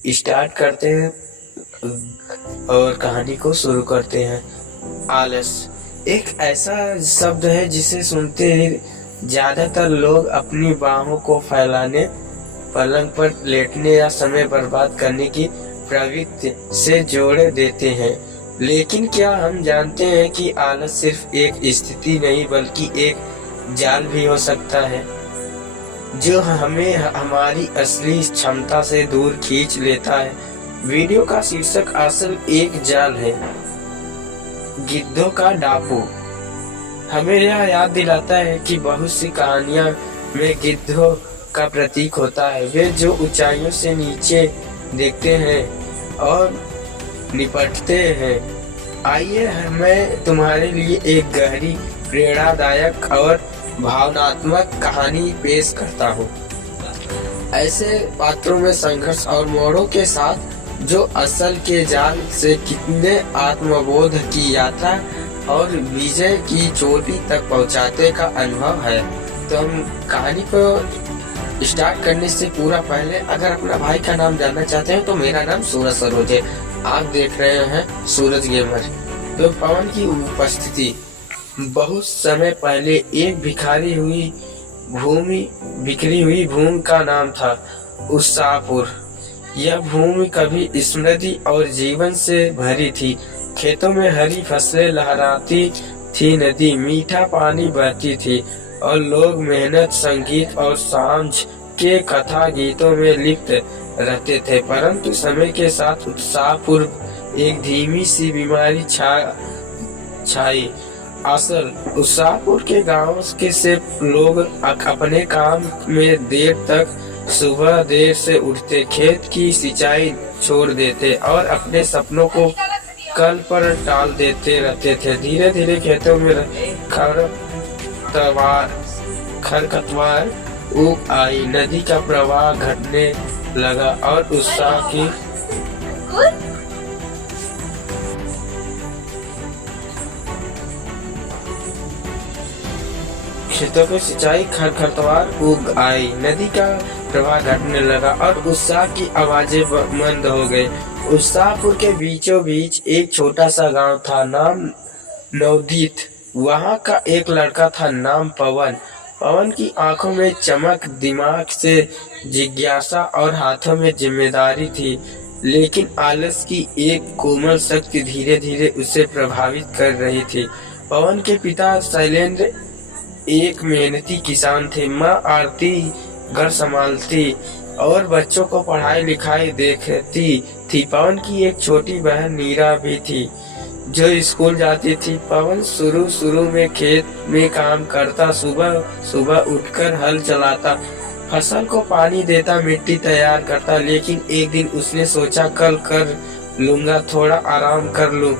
Start करते हैं और कहानी को शुरू करते हैं। आलस एक ऐसा शब्द है जिसे सुनते ही ज्यादातर लोग अपनी बाहों को फैलाने, पलंग पर लेटने या समय बर्बाद करने की प्रवृत्ति से जोड़े देते हैं। लेकिन क्या हम जानते हैं कि आलस सिर्फ एक स्थिति नहीं बल्कि एक जाल भी हो सकता है जो हमें हमारी असली क्षमता से दूर खींच लेता है। वीडियो का शीर्षक असल एक जाल है, गिद्धों का डाकू। हमें यह याद दिलाता है कि बहुत सी कहानियां में गिद्धों का प्रतीक होता है, वे जो ऊंचाइयों से नीचे देखते हैं और निपटते हैं। आइए मैं तुम्हारे लिए एक गहरी, प्रेरणादायक और भावनात्मक कहानी पेश करता हूँ। ऐसे पात्रों में संघर्ष और मोड़ों के साथ जो असल के जाल से कितने आत्मबोध की यात्रा और विजय की चोटी तक पहुँचाते का अनुभव है। तो हम कहानी को स्टार्ट करने से पूरा पहले अगर अपना भाई का नाम जानना चाहते हैं तो मेरा नाम सूरज सरोज है। आप देख रहे हैं सूरज गेमर। तो पवन की उपस्थिति। बहुत समय पहले एक बिखरी हुई भूमि का नाम था उत्साहपुर। यह भूमि कभी स्मृति और जीवन से भरी थी। खेतों में हरी फसलें लहराती थी, नदी मीठा पानी बहती थी और लोग मेहनत, संगीत और सांझ के कथा गीतों में लिप्त रहते थे। परंतु समय के साथ उत्साहपुर एक धीमी सी बीमारी छाई। असल उत्साहपुर के गांव के से लोग अपने काम में देर तक, सुबह देर से उठते, खेत की सिंचाई छोड़ देते और अपने सपनों को कल पर टाल देते रहते थे। धीरे धीरे खेतों में खरपतवार उग आई, नदी का प्रवाह घटने लगा और उत्साह की खेतों में सिंचाई खरपतवार उग आई, नदी का प्रवाह घटने लगा और उत्साह की आवाजें मंद हो गई। उत्साहपुर के बीचों बीच एक छोटा सा गांव था, नाम नवदीप। वहां का एक लड़का था, नाम पवन। पवन की आंखों में चमक, दिमाग से जिज्ञासा और हाथों में जिम्मेदारी थी। लेकिन आलस की एक कोमल शक्ति धीरे धीरे उसे प्रभावित कर रही थी। पवन के पिता शैलेंद्र एक मेहनती किसान थे। माँ आरती घर संभालती और बच्चों को पढ़ाई लिखाई देखती थी। पवन की एक छोटी बहन नीरा भी थी जो स्कूल जाती थी। पवन शुरू में खेत में काम करता, सुबह सुबह उठकर हल चलाता, फसल को पानी देता, मिट्टी तैयार करता। लेकिन एक दिन उसने सोचा, कल कर लूंगा, थोड़ा आराम कर लूं,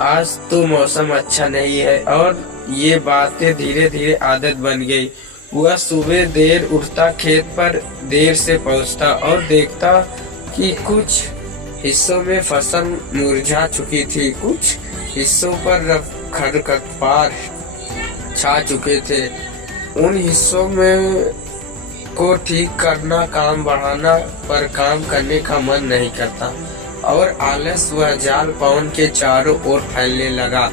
आज तो मौसम अच्छा नहीं है। और ये बातें धीरे धीरे आदत बन गई। वह सुबह देर उठता, खेत पर देर से पहुंचता और देखता कि कुछ हिस्सों में फसल मुरझा चुकी थी, कुछ हिस्सों पर खरपतवार छा चुके थे। उन हिस्सों में को ठीक करना, काम बढ़ाना, पर काम करने का मन नहीं करता और आलस वह जाल पवन के चारों ओर फैलने लगा।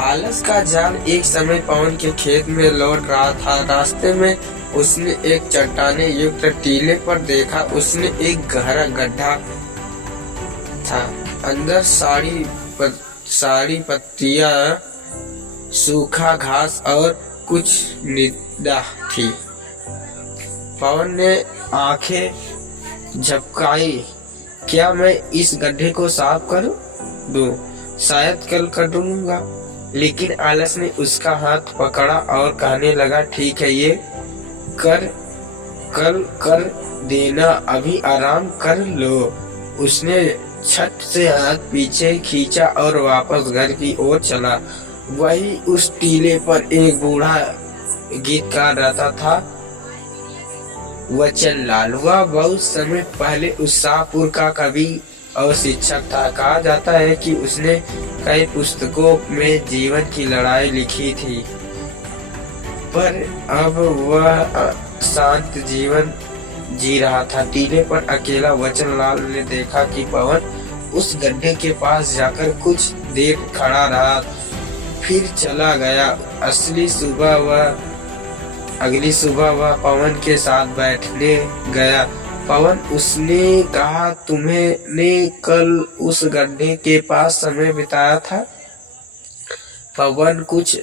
आलस का जाल एक समय पवन के खेत में लौट रहा था। रास्ते में उसने एक चट्टाने युक्त टीले पर देखा। उसने एक गहरा गड्ढा था, अंदर सारी पत्तियां, सूखा घास और कुछ निदा थी। पवन ने आंखें झपकाई। क्या मैं इस गड्ढे को साफ कर दूं? शायद कल कर दूंगा। लेकिन आलस ने उसका हाथ पकड़ा और कहने लगा, ठीक है, ये कल कर देना, अभी आराम कर लो। उसने छत से हाथ पीछे खींचा और वापस घर की ओर चला। वही उस टीले पर एक बूढ़ा गीत गा रहा था, वचन लाल। वह बहुत समय पहले उत्साहपुर का कवि और शिक्षक था। कहा जाता है कि उसने कई पुस्तकों में जीवन की लड़ाई लिखी थी, पर अब वह शांत जीवन जी रहा था। टीले पर अकेला वचनलाल ने देखा कि पवन उस गड्ढे के पास जाकर कुछ देर खड़ा रहा, फिर चला गया। अगली सुबह वह पवन के साथ बैठने गया। पवन, उसने कहा, तुम्हें कल उस गड्ढे के पास समय बिताया था? पवन कुछ